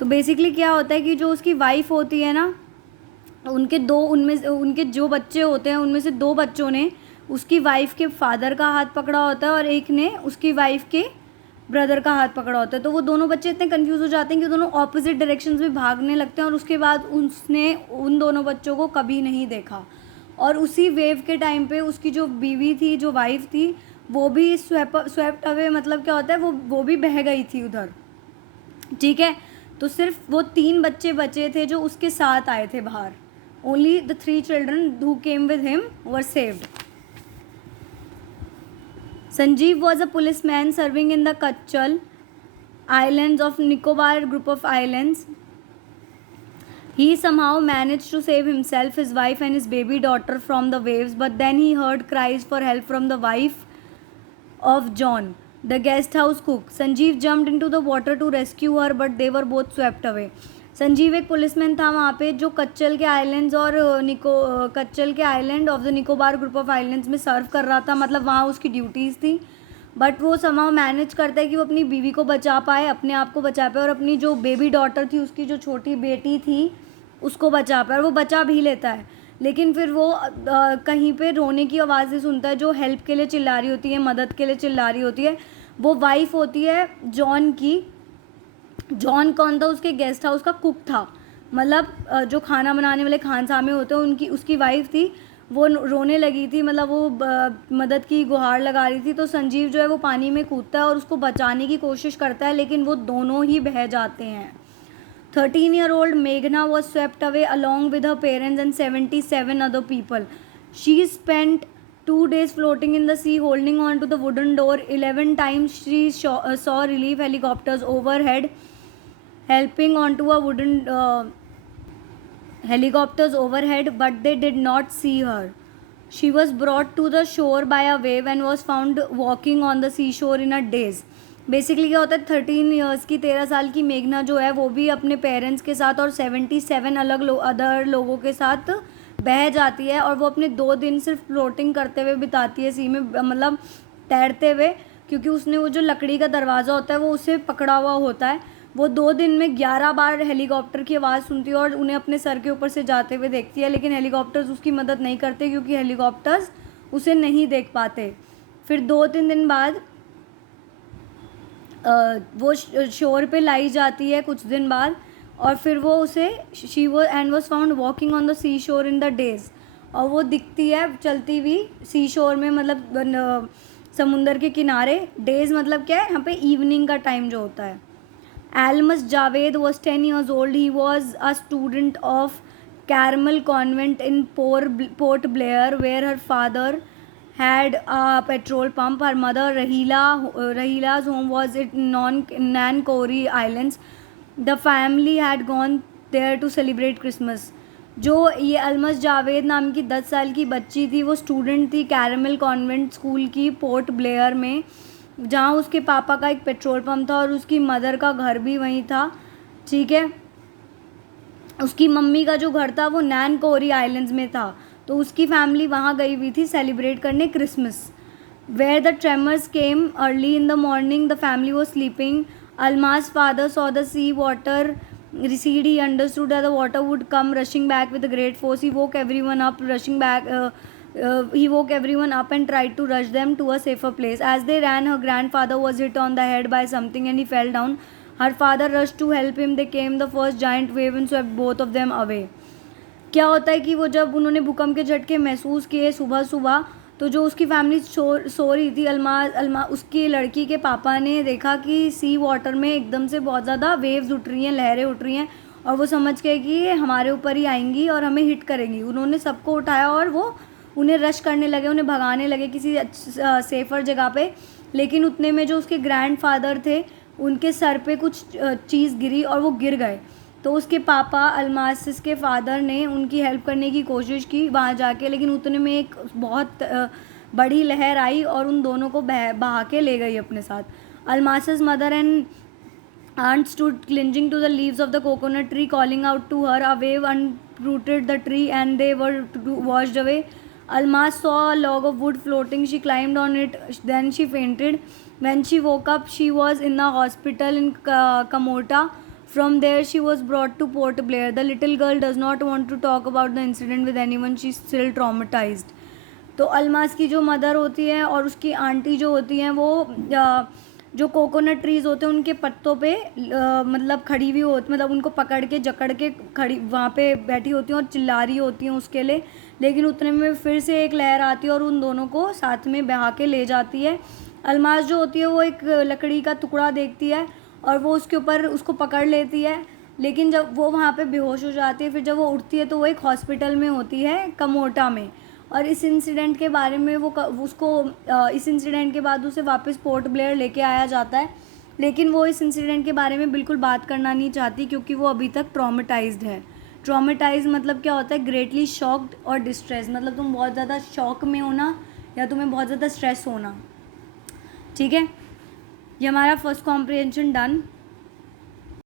तो बेसिकली क्या होता है कि जो उसकी वाइफ होती है ना, उनके जो बच्चे होते हैं उनमें से 2 बच्चों ने उसकी वाइफ के फादर का हाथ पकड़ा होता है और एक ने उसकी वाइफ के ब्रदर का हाथ पकड़ा होता है। तो वो दोनों बच्चे इतने कंफ्यूज हो जाते हैं कि दोनों ऑपोजिट डायरेक्शंस में भागने लगते हैं और उसके बाद उसने उन दोनों बच्चों को कभी नहीं देखा। और उसी वेव के टाइम पे उसकी जो बीवी थी, जो वाइफ थी, वो भी स्वेप्ट अवे, मतलब क्या होता है, वो भी बह गई थी उधर। ठीक है, तो सिर्फ वो 3 बच्चे बचे थे जो उसके साथ आए थे बाहर। Only the 3 children who came with him were saved. Sanjeev was a policeman serving in the Kachal Islands of Nicobar group of islands. He somehow managed to save himself, his wife and his baby daughter from the waves, but then he heard cries for help from the wife of John, the guest house cook. Sanjeev jumped into the water to rescue her, but they were both swept away. Sanjeev एक policeman था वहाँ पे जो कच्चल के islands और कच्चल के island of the Nicobar group of islands में सर्व कर रहा था, मतलब वहाँ उसकी ड्यूटीज़ थी। बट वो समाव मैनेज करता है कि वो अपनी बीवी को बचा पाए, अपने आप को बचा पाए और अपनी जो बेबी डॉटर थी, उसकी जो छोटी बेटी थी, उसको बचा पाए, और वो बचा भी लेता है। लेकिन फिर वो कहीं पे रोने की आवाज़ें सुनता है जो हेल्प के लिए चिल्ला रही होती है, मदद के लिए चिल्ला रही होती है। वो वाइफ होती है जॉन की। जॉन कौन था? उसके गेस्ट हाउस का कुक था, मतलब जो खाना बनाने वाले खानसामे होते हैं उनकी, उसकी वाइफ थी। वो रोने लगी थी, मतलब वो मदद की गुहार लगा रही थी। तो संजीव जो है वो पानी में कूदता है और उसको बचाने की कोशिश करता है, लेकिन वो दोनों ही बह जाते हैं। 13-year-old Meghna was swept away along with her parents and 77 other people. She spent 2 days floating in the sea, holding on to the wooden door. 11 times she saw relief helicopters overhead, helping onto a wooden helicopters overhead, but they did not see her. She was brought to the shore by a wave and was found walking on the seashore in a daze. Basically क्या होता है, 13 years की, 13 साल की मेघना जो है वो भी अपने पेरेंट्स के साथ और 77 अलग अदर लोगों के साथ बह जाती है, और वो अपने 2 दिन सिर्फ फ्लोटिंग करते हुए बिताती है सी में, मतलब तैरते हुए, क्योंकि उसने वो जो लकड़ी का दरवाज़ा होता है वो उसे पकड़ा हुआ होता है। वो 2 दिन में 11 बार हेलीकॉप्टर की आवाज़ सुनती है और उन्हें अपने सर के ऊपर से जाते हुए देखती है, लेकिन हेलीकॉप्टर्स उसकी मदद नहीं करते क्योंकि हेलीकॉप्टर्स उसे नहीं देख पाते। फिर 2-3 दिन बाद वो शोर पे लाई जाती है कुछ दिन बाद, और फिर वो उसे she woke and was found walking on the sea shore in the days, और वो दिखती है चलती हुई सी शोर में, मतलब समुंदर के किनारे। डेज मतलब क्या है यहाँ पे, इवनिंग का टाइम जो होता है। Almas Javed was 10 years old. He was a student of Carmel Convent in Port Blair, where her father had a petrol pump. Her mother Rahila's home was at Nancowry Islands. The family had gone there to celebrate Christmas. जो ये अलमस जावेद नाम की 10 साल की बच्ची थी, वो student थी कैरमल कॉन्वेंट स्कूल की पोर्ट ब्लेयर में, जहाँ उसके पापा का एक पेट्रोल पंप था और उसकी मदर का घर भी वहीं था। ठीक है, उसकी मम्मी का जो घर था वो नैनकोरी आइलैंड्स में था, तो उसकी फैमिली वहाँ गई हुई थी सेलिब्रेट करने Christmas. Where the tremors came early in the morning, the family was sleeping. Almas father saw the sea water recede. He understood that the water would come rushing back with a great force. He woke everyone up and tried to rush them to a safer place. As they ran, her grandfather was hit on the head by something and he fell down. Her father rushed to help him. They came the first giant wave and swept both of them away. क्या होता है कि वो जब उन्होंने भूकंप के झटके महसूस किए सुबह सुबह, तो जो उसकी फैमिली सो रही थी, उसकी लड़की के पापा ने देखा कि सी वाटर में एकदम से बहुत ज़्यादा वेव्स उठ रही हैं, लहरें उठ रही हैं, और वो समझ गए कि ये हमारे ऊपर ही आएंगी और हमें हिट करेंगी। उन्होंने सबको उठाया और वो उन्हें रश करने लगे, उन्हें भगाने लगे किसी सेफ़र जगह पे। लेकिन उतने में जो उसके ग्रैंडफादर थे, उनके सर पे कुछ चीज़ गिरी और वो गिर गए। तो उसके पापा अल्मासिस के फादर ने उनकी हेल्प करने की कोशिश की वहाँ जाके, लेकिन उतने में एक बहुत बड़ी लहर आई और उन दोनों को बहा के ले गई अपने साथ। Almasi's mother and aunt stood clinging to the leaves of the coconut tree, calling out to her. A wave uprooted the tree and they were washed away. Almas saw a log of wood floating. She climbed on it. Then she fainted. When she woke up, she was in the hospital in Kamota, From there she was brought to Port Blair. The little girl does not want to talk about the incident with anyone. She is still traumatized. तो अल्मास की जो mother होती है और उसकी aunty जो होती हैं वो जो कोकोनट ट्रीज़ होते हैं उनके पत्तों पे मतलब खड़ी हुई होती, मतलब उनको पकड़ के जकड़ के खड़ी वहाँ पे बैठी होती हैं और चिल्ला रही होती हैं उसके लिए। लेकिन उतने में फिर से एक लहर आती है और उन दोनों को साथ में बहा के ले जाती है। अल्मास जो होती है वो एक लकड़ी का टुकड़ा देखती है और वो उसके ऊपर उसको पकड़ लेती है, लेकिन जब वो वहाँ पे बेहोश हो जाती है, फिर जब वो उठती है तो वो एक हॉस्पिटल में होती है, कमोटा में। और इस इंसिडेंट के बारे में इस इंसिडेंट के बाद उसे वापस पोर्ट ब्लेयर लेके आया जाता है, लेकिन वो इस इंसिडेंट के बारे में बिल्कुल बात करना नहीं चाहती क्योंकि वो अभी तक ट्रॉमेटाइज्ड है। ट्रॉमेटाइज मतलब क्या होता है? ग्रेटली शॉक्ड और डिस्ट्रेस, मतलब तुम बहुत ज़्यादा शॉक में होना या तुम्हें बहुत ज़्यादा स्ट्रेस होना। ठीक है, ये हमारा फर्स्ट कॉम्प्रिहेंशन डन।